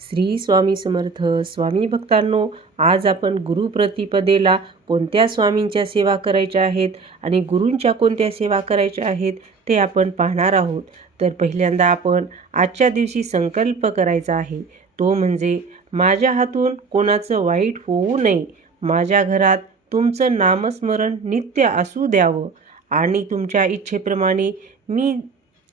श्री स्वामी समर्थ. स्वामी भक्तांनो, आज आपण गुरुप्रतिपदेला कोणत्या स्वामींच्या सेवा करायच्या आहेत आणि गुरूंच्या कोणत्या सेवा करायच्या आहेत ते आपण पाहणार आहोत. तर पहिल्यांदा आपण आजच्या दिवशी संकल्प करायचा आहे, तो म्हणजे माझ्या हातून कोणाचं वाईट होऊ नये, माझ्या घरात तुमचं नामस्मरण नित्य असू द्यावं आणि तुमच्या इच्छेप्रमाणे मी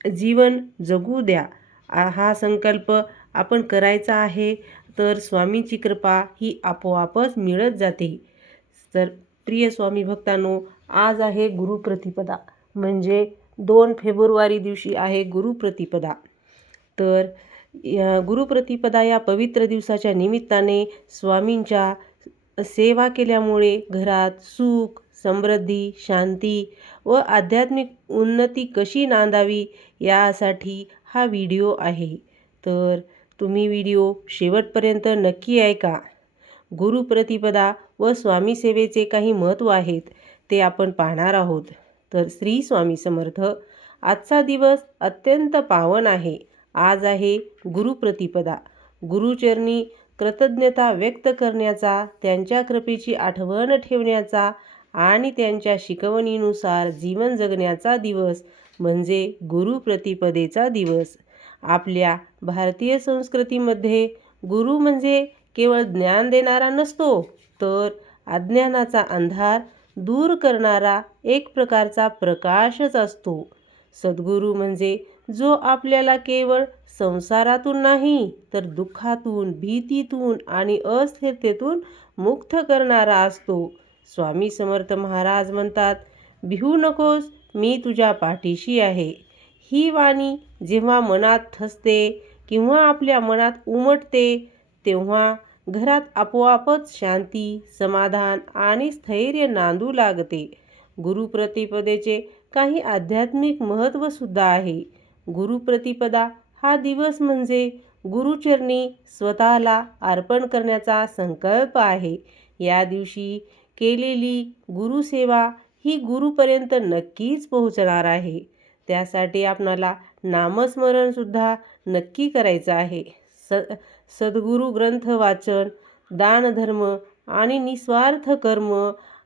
जीवन जगू द्या. हा संकल्प आपण करायचा आहे, तर स्वामींची कृपा ही आपोआपच मिळत जाते. तर प्रिय स्वामी भक्तांनो, आज आहे गुरुप्रतिपदा, म्हणजे 2 फेब्रुवारी दिवशी आहे गुरुप्रतिपदा. तर गुरुप्रतिपदा या पवित्र दिवसाच्या निमित्ताने स्वामींच्या सेवा केल्यामुळे घरात सुख, समृद्धी, शांती व आध्यात्मिक उन्नती कशी नांदावी यासाठी हा व्हिडिओ आहे. तर तुम्ही व्हिडिओ शेवटपर्यंत नक्की ऐका. गुरुप्रतिपदा व स्वामी सेवेचे काही महत्त्व आहेत ते आपण पाहणार आहोत. तर श्री स्वामी समर्थ. आजचा दिवस अत्यंत पावन आहे. आज आहे गुरुप्रतिपदा. गुरुचरणी कृतज्ञता व्यक्त करण्याचा, त्यांच्या कृपेची आठवण ठेवण्याचा आणि त्यांच्या शिकवणीनुसार जीवन जगण्याचा दिवस म्हणजे गुरुप्रतिपदेचा दिवस. आपल्या भारतीय संस्कृतीमध्ये गुरु म्हणजे केवळ ज्ञान देणारा नसतो, तर अज्ञानाचा अंधार दूर करणारा एक प्रकारचा प्रकाशच असतो. सद्गुरू म्हणजे जो आपल्याला केवळ संसारातून नाही, तर दुःखातून, भीतीतून आणि अस्थिरतेतून मुक्त करणारा असतो. स्वामी समर्थ महाराज म्हणतात, भिवू नकोस, मी तुझ्या पाठीशी आहे. ही वाणी जेव्हा मनात ठसते किंवा आपल्या मनात उमटते, तेव्हा घरात आपोआपच शांती, समाधान आणि स्थैर्य नांदू लागते. गुरुप्रतिपदेचे काही आध्यात्मिक महत्त्वसुद्धा आहे. गुरुप्रतिपदा हा दिवस म्हणजे गुरुचरणी स्वतःला अर्पण करण्याचा संकल्प आहे. या दिवशी केलेली गुरुसेवा ही गुरुपर्यंत नक्कीच पोहोचणार आहे. त्यासाठी आपणाला नामस्मरणसुद्धा नक्की करायचं आहे. सद्गुरू ग्रंथ वाचन, दानधर्म आणि निस्वार्थ कर्म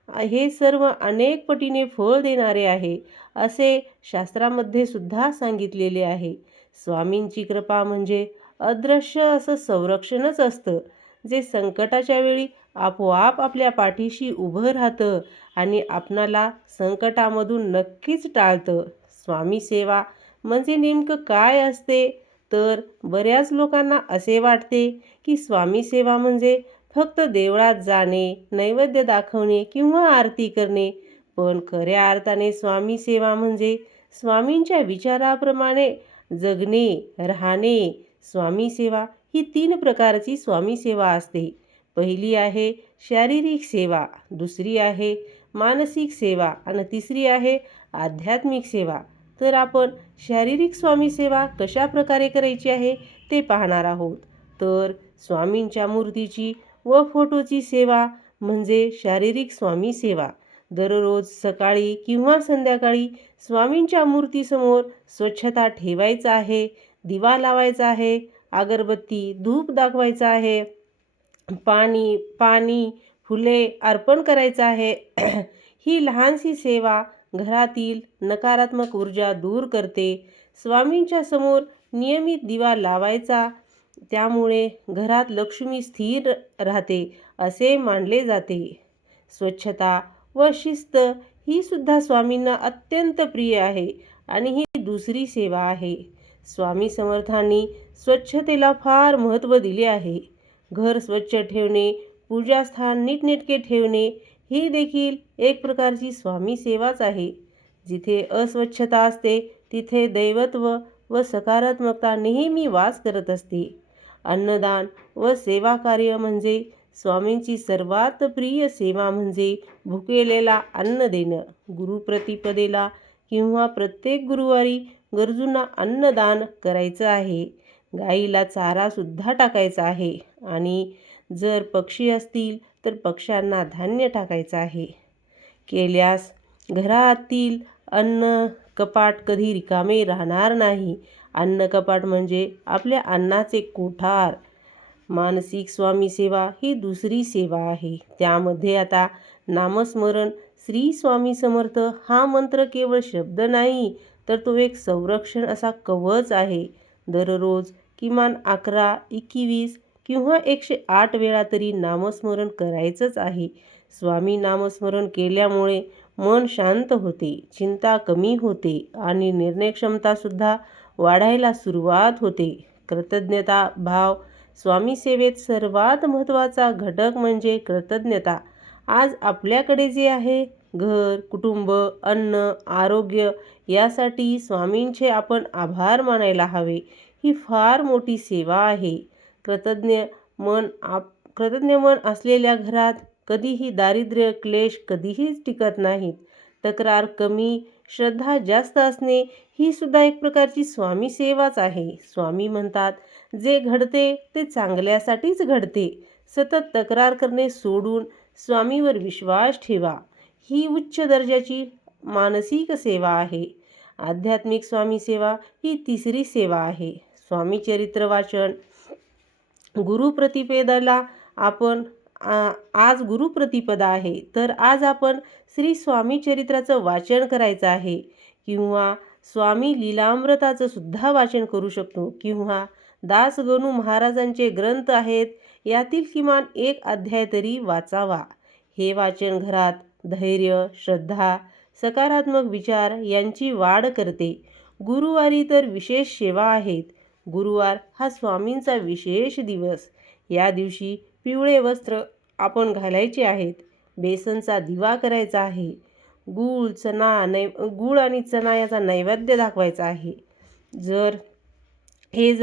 हे सर्व अनेक पटीने फळ देणारे आहे, असे शास्त्रामध्ये सुद्धा सांगितलेले आहे. स्वामींची कृपा म्हणजे अदृश्य असं संरक्षणच असतं, जे संकटाच्या वेळी आपोआप आपल्या पाठीशी उभं राहतं आणि आपणाला संकटामधून नक्कीच टाळतं. स्वामी सेवा म्हणजे नेमकं काय असते? तर बऱ्याच लोकांना असे वाटते की स्वामी सेवा म्हणजे फक्त देवळात जाणे, नैवेद्य दाखवणे किंवा आरती करणे. पण खऱ्या अर्थाने स्वामी सेवा म्हणजे स्वामींच्या विचाराप्रमाणे जगणे, राहणे. स्वामी सेवा ही 3 प्रकारची स्वामी सेवा असते. पहिली आहे शारीरिक सेवा, दुसरी आहे मानसिक सेवा आणि तिसरी आहे आध्यात्मिक सेवा. तर आपण शारीरिक स्वामी सेवा कशा प्रकारे करायची आहे ते पाहणार आहोत. तर स्वामींच्या मूर्तीची व फोटोची सेवा म्हणजे शारीरिक स्वामी सेवा. दररोज सकाळी किंवा संध्याकाळी स्वामींच्या मूर्तीसमोर स्वच्छता ठेवायचं आहे, दिवा लावायचा आहे, अगरबत्ती, धूप दाखवायचा आहे, पाणी, फुले अर्पण करायचं आहे. ही लहानशी सेवा घरातील नकारात्मक ऊर्जा दूर करते. स्वामींच्या समोर नियमित दिवा लावायचा, त्यामुळे घरात लक्ष्मी स्थिर राहते असे मानले जाते. स्वच्छता व शिस्त ही सुद्धा स्वामींना अत्यंत प्रिय आहे आणि ही दुसरी सेवा आहे. स्वामी समर्थांनी स्वच्छतेला फार महत्त्व दिले आहे. घर स्वच्छ ठेवणे, पूजास्थान नीटनेटके ठेवणे ही देखील एक प्रकारची स्वामी सेवाच आहे. जिथे अस्वच्छता असते तिथे दैवत्व व सकारात्मकता नेहमी वास करत असते. अन्नदान व सेवा कार्य म्हणजे स्वामींची सर्वात प्रिय सेवा म्हणजे भुकेलेला अन्न देणं. गुरुप्रतिपदेला किंवा प्रत्येक गुरुवारी गरजूंना अन्नदान करायचं आहे. गाईला चारासुद्धा टाकायचा आहे आणि जर पक्षी असतील तर पक्ष्यांना धान्य टाकायचं आहे. केल्यास घरातील अन्न कपाट कधी रिकामे राहणार नाही. अन्न कपाट म्हणजे आपल्या अन्नाचे कोठार. मानसिक स्वामी सेवा ही दुसरी सेवा आहे. त्यामध्ये आता नामस्मरण श्री स्वामी समर्थ हा मंत्र केवळ शब्द नाही, तर तो एक संरक्षण असा कवच आहे. दररोज किमान 11, 21 किंवा 108 वेळा तरी नामस्मरण करायचंच आहे. स्वामी नामस्मरण केल्यामुळे मन शांत होते, चिंता कमी होते आणि निर्णयक्षमतासुद्धा वाढायला सुरुवात होते. कृतज्ञता भाव स्वामी सेवेत सर्वात महत्त्वाचा घटक म्हणजे कृतज्ञता. आज आपल्याकडे जे आहे घर, कुटुंब, अन्न, आरोग्य यासाठी स्वामींचे आपण आभार मानायला हवे. ही फार मोठी सेवा आहे. कृतज्ञ मन असलेल्या घरात कधीही दारिद्र्य, क्लेश कधीही टिकत नाहीत. तक्रार कमी, श्रद्धा जास्त असणे ही सुद्धा एक प्रकारची स्वामी सेवाच आहे. स्वामी म्हणतात, जे घडते ते चांगल्यासाठीच घडते. सतत तक्रार करणे सोडून स्वामीवर विश्वास ठेवा. ही उच्च दर्जाची मानसिक सेवा आहे. आध्यात्मिक स्वामी सेवा ही तिसरी सेवा आहे. स्वामी चरित्र वाचन. गुरुप्रतिपदेला आपण आज गुरुप्रतिपदा आहे, तर आज आपण श्री स्वामी चरित्राचं वाचन करायचं आहे किंवा स्वामी लीलामृताचं सुद्धा वाचन करू शकतो किंवा दासगणू महाराजांचे ग्रंथ आहेत, यातील किमान एक अध्याय तरी वाचावा. हे वाचन घरात धैर्य, श्रद्धा, सकारात्मक विचार यांची वाढ करते. गुरुवारी तर विशेष सेवा आहेत. गुरुवार हा स्वामींचा विशेष दिवस. या दिवशी पिवळे वस्त्र आपण घालायचे आहेत. बेसनचा दिवा करायचा आहे. गूळ आणि चणा याचा नैवेद्य दाखवायचा आहे. जर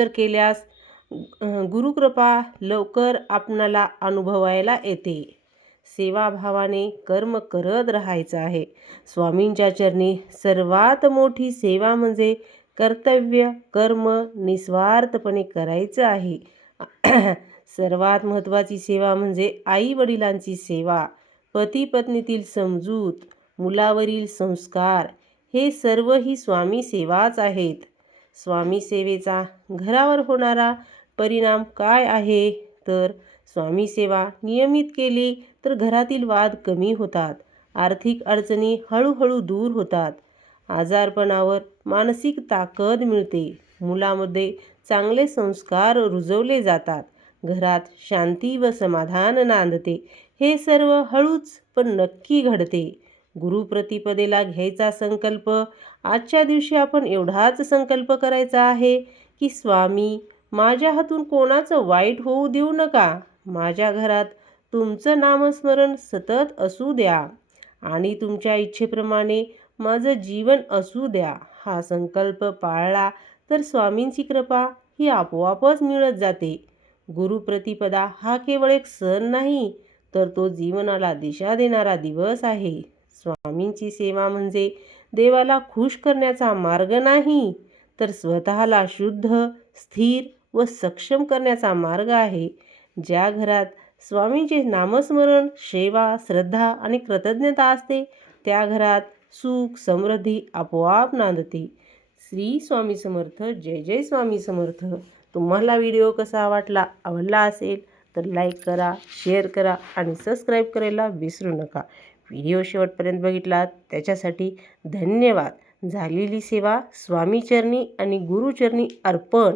केल्यास गुरुकृपा लवकर आपणाला अनुभवायला येते. सेवाभावाने कर्म करत राहायचं आहे. स्वामींच्या चरणी सर्वात मोठी सेवा म्हणजे कर्तव्य कर्म निस्वार्थपणे करायचं आहे. सर्वात महत्त्वाची सेवा म्हणजे आई वडिलांची सेवा, पती पत्नीतील समजूत, मुलावरील संस्कार, हे सर्व ही स्वामी सेवाच आहेत. स्वामी सेवेचा घरावर होणारा परिणाम काय आहे, तर स्वामी सेवा नियमित केली तर घरातील वाद कमी होतात, आर्थिक अडचणी हळूहळू दूर होतात, आजारपणावर मानसिक ताकद मिळते, मुलामध्ये चांगले संस्कार रुजवले जातात, घरात शांती व समाधान नांदते. हे सर्व हळूच पण नक्की घडते. गुरुप्रतिपदेला घ्यायचा संकल्प. आजच्या दिवशी आपण एवढाच संकल्प करायचा आहे की स्वामी, माझ्या हातून कोणाचं वाईट होऊ देऊ नका. माझ्या घरात तुमचं नामस्मरण सतत असू द्या आणि तुमच्या इच्छेप्रमाणे माझं जीवन असू द्या. हा संकल्प पाळला तर स्वामींची कृपा ही आपोआपच मिळत जाते. गुरुप्रतिपदा हा केवळ एक सण नाही, तर तो जीवनाला दिशा देणारा दिवस आहे. स्वामींची सेवा म्हणजे देवाला खुश करण्याचा मार्ग नाही, तर स्वतःला शुद्ध, स्थिर व सक्षम करण्याचा मार्ग आहे. ज्या घरात स्वामींचे नामस्मरण, सेवा, श्रद्धा आणि कृतज्ञता असते, त्या घरात सुख समृद्धी आपोआप नांदते. श्री स्वामी समर्थ. जय जय स्वामी समर्थ. तुम्हाला व्हिडिओ कसा आवडला असेल तर लाईक करा, शेअर करा आणि सबस्क्राईब करायला विसरू नका. व्हिडिओ शेवटपर्यंत बघितलात त्याच्यासाठी धन्यवाद. झालेली सेवा स्वामीचरणी आणि गुरुचरणी अर्पण.